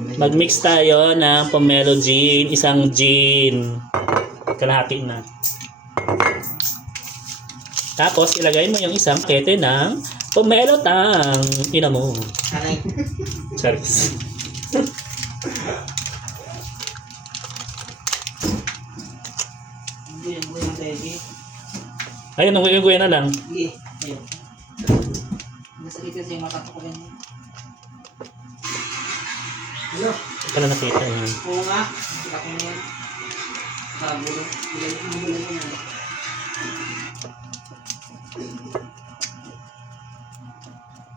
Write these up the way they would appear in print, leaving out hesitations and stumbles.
Mag-mix tayo ng pomelo gin, isang gin. Kalahati na. Tapos ilagay mo yung isang pakete ng pomelo tang. Ina mo. Alay. Charis. Guyang tayo, G. Ayun, nungguya na lang. Sige. Ayun. Nasakit kasi yung mata ko ganyan. Hello? Pala nakita yan. Oo nga. Nakita ko na yan. Kabulo. Bulan ko na.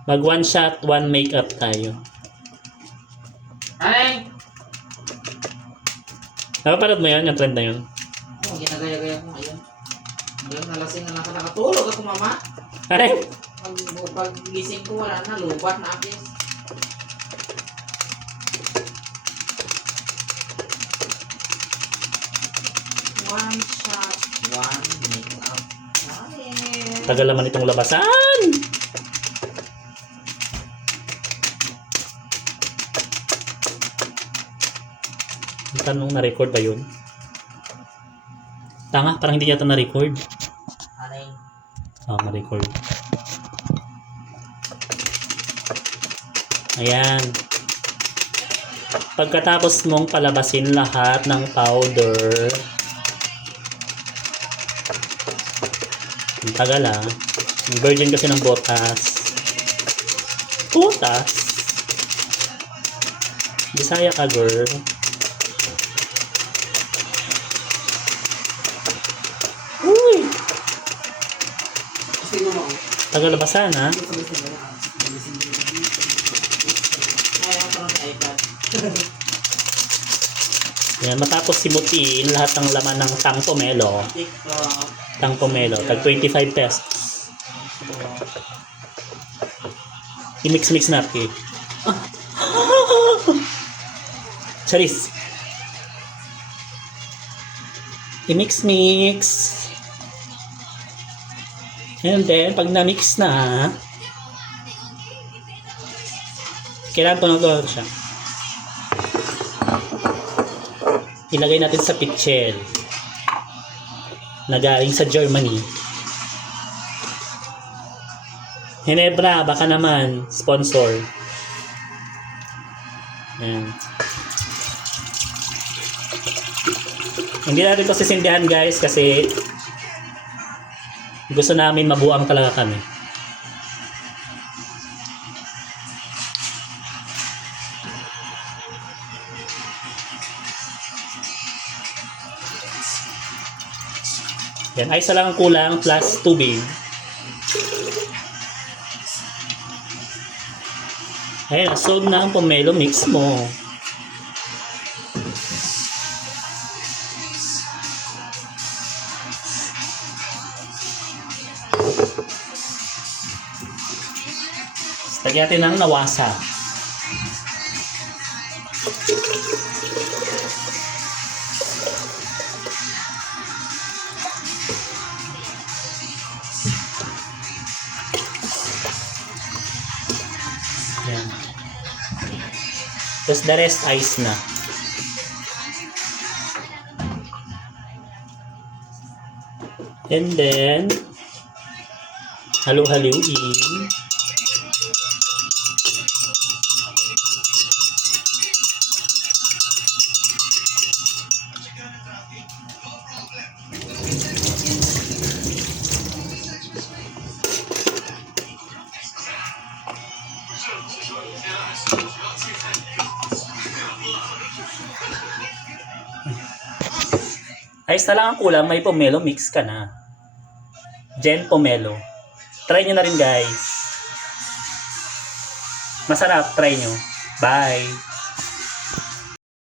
Mag one shot, one makeup tayo. Alay! Napapanood mo yan, yung trend na yun? Oo, ginagaya-gaya ko ngayon. Ngayon, nalasing na lang ka nakatulog ako, mama. Ay! Pag gising ko, wala na. Lubat na apis. One shot, one makeup. Ay. Tagal naman itong labasan! Tanong na-record ba yun? Tanga, parang hindi yata na-record. Alay. Na-record. Ayan. Pagkatapos mong palabasin lahat ng powder, ang tagal ah. Ang virgin kasi ng botas. Botas? Bisaya ka, girl. Uy! Tingnan mo. Tagal labasan ha. Ayaw ko ng iPad. Ayan, matapos simutin lahat ng laman ng tang pomelo. TikTok. Tang pomelo, tag 25 pesos. I-mix-mix natin. Charis. I-mix-mix. And then, pag na-mix na, kailangan tunog-tunog siya. Ilagay natin sa pitchel na galing sa Germany. Hinebra, baka naman sponsor. Ayan. Hindi natin ito sisindihan guys kasi gusto namin mabuang talaga kami. Yan, ay isa lang ang kulang plus tubig. Ayan, solve na ang pomelo mix mo. Lagyan natin ng nawasa. Yan. Tapos the rest ice na. And then halu-haluin. Ayos na lang ang kulang, may pomelo mix ka na. Gen pomelo. Try nyo na rin guys. Masarap, try nyo. Bye!